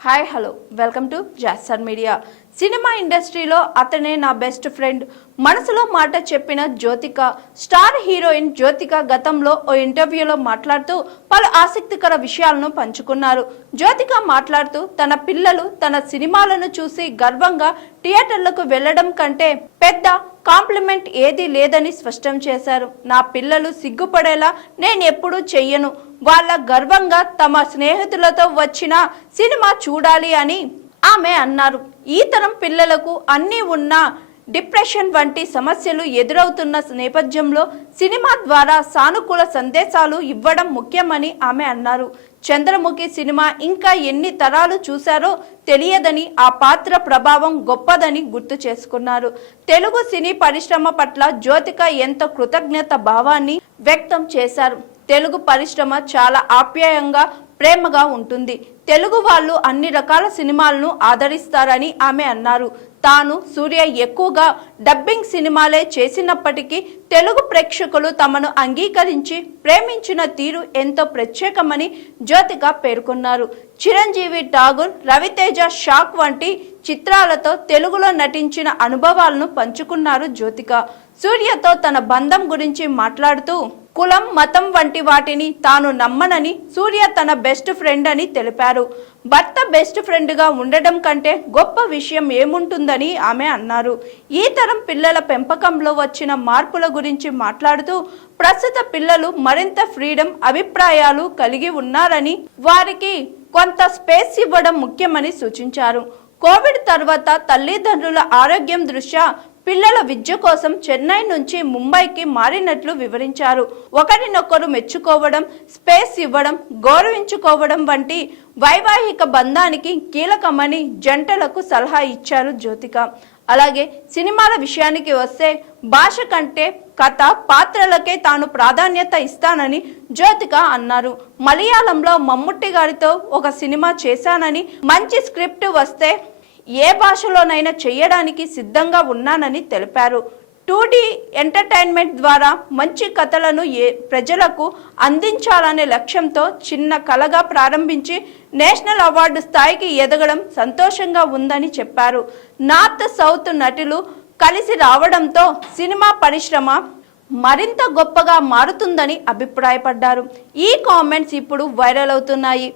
Hi hello welcome to జాసర్ media. Cinema ఇండస్ట్రీలో అతనే నా బెస్ట్ ఫ్రెండ్, మనసులో మాట చెప్పిన జ్యోతిక. స్టార్ హీరోయిన్ జ్యోతిక గతంలో ఓ ఇంటర్వ్యూలో మాట్లాడుతూ పలు ఆసక్తికర విషయాలను పంచుకున్నారు. జ్యోతిక మాట్లాడుతూ తన పిల్లలు తన సినిమాలను చూసి గర్వంగా థియేటర్లకు వెళ్లడం కంటే పెద్ద కాంప్లిమెంట్ ఏదీ లేదని స్పష్టం చేశారు. నా పిల్లలు సిగ్గుపడేలా నేను ఎప్పుడూ చెయ్యను, వాళ్ళ గర్వంగా తమ స్నేహితులతో వచ్చిన సినిమా చూడాలి అని ఆమె అన్నారు. ఈ తరం పిల్లలకు అన్నీ ఉన్నా డిప్రెషన్ వంటి సమస్యలు ఎదురవుతున్న నేపథ్యంలో సినిమా ద్వారా సానుకూల సందేశాలు ఇవ్వడం ముఖ్యమని ఆమె అన్నారు. చంద్రముఖి సినిమా ఇంకా ఎన్ని తరాలు చూశారో తెలియదని, ఆ పాత్ర ప్రభావం గొప్పదని గుర్తు చేసుకున్నారు. తెలుగు సినీ పరిశ్రమ పట్ల జ్యోతిక ఎంతో కృతజ్ఞత భావాన్ని వ్యక్తం చేశారు. తెలుగు పరిశ్రమ చాలా ఆప్యాయంగా ప్రేమగా ఉంటుంది. తెలుగు వాళ్ళు అన్ని రకాల సినిమాలను ఆదరిస్తారని ఆమె అన్నారు. తాను సూర్య ఎక్కువగా డబ్బింగ్ సినిమాలే చేసినప్పటికీ తెలుగు ప్రేక్షకులు తమను అంగీకరించి ప్రేమించిన తీరు ఎంతో ప్రత్యేకమని జ్యోతిక పేర్కొన్నారు. చిరంజీవి, ఠాగూర్, రవితేజ, షాక్ వంటి చిత్రాలతో తెలుగులో నటించిన అనుభవాలను పంచుకున్నారు జ్యోతిక. సూర్యతో తన బంధం గురించి మాట్లాడుతూ కులం, మతం వంటి వాటిని తాను నమ్మనని, సూర్య తన బెస్ట్ ఫ్రెండ్ అని తెలిపారు. భర్త బెస్ట్ ఫ్రెండ్గా ఉండడం కంటే గొప్ప విషయం ఏముంటుందని ఆమె అన్నారు. ఈ తరం పిల్లల పెంపకంలో వచ్చిన మార్పుల గురించి మాట్లాడుతూ ప్రస్తుత పిల్లలు మరింత ఫ్రీడమ్ అభిప్రాయాలు కలిగి ఉన్నారని, వారికి కొంత స్పేస్ ఇవ్వడం ముఖ్యమని సూచించారు. కోవిడ్ తర్వాత తల్లిదండ్రుల ఆరోగ్యం దృష్ట్యా పిల్లల విద్య కోసం చెన్నై నుంచి ముంబైకి మారినట్లు వివరించారు. ఒకరినొకరు మెచ్చుకోవడం, స్పేస్ ఇవ్వడం, గౌరవించుకోవడం వంటి వైవాహిక బంధానికి కీలకమని జంటలకు సలహా ఇచ్చారు జ్యోతిక. అలాగే సినిమాల విషయానికి వస్తే భాష కంటే కథ, పాత్రలకే తాను ప్రాధాన్యత ఇస్తానని జ్యోతిక అన్నారు. మలయాళంలో మమ్ముట్టి గారితో ఒక సినిమా చేశానని, మంచి స్క్రిప్ట్ వస్తే ఏ భాషలోనైనా చేయడానికి సిద్ధంగా ఉన్నానని తెలిపారు. 2D ఎంటర్టైన్మెంట్ ద్వారా మంచి కథలను ప్రజలకు అందించాలనే లక్ష్యంతో చిన్న కళగా ప్రారంభించి నేషనల్ అవార్డు స్థాయికి ఎదగడం సంతోషంగా ఉందని చెప్పారు. నార్త్ సౌత్ నటులు కలిసి రావడంతో సినిమా పరిశ్రమ మరింత గొప్పగా మారుతుందని అభిప్రాయపడ్డారు. ఈ కామెంట్స్ ఇప్పుడు వైరల్ అవుతున్నాయి.